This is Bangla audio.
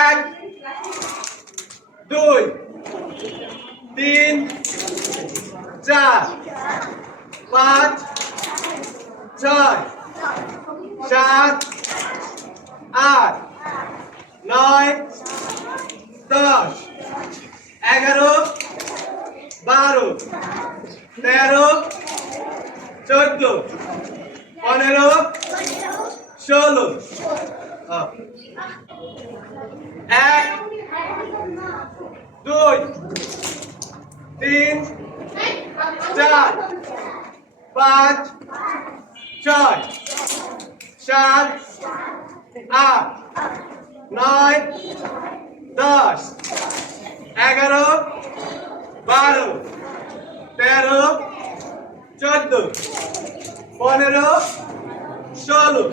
এক, দুই, তিন, চার, পাঁচ, ছয়, সাত, আট, নয়, 10, 11, 12, 13, 14, 15, 16। এক, দুই, তিন, চার, পাঁচ, ছয়, সাত, আট, নয়, 10, 11, 12, 13, 14, 15, 16।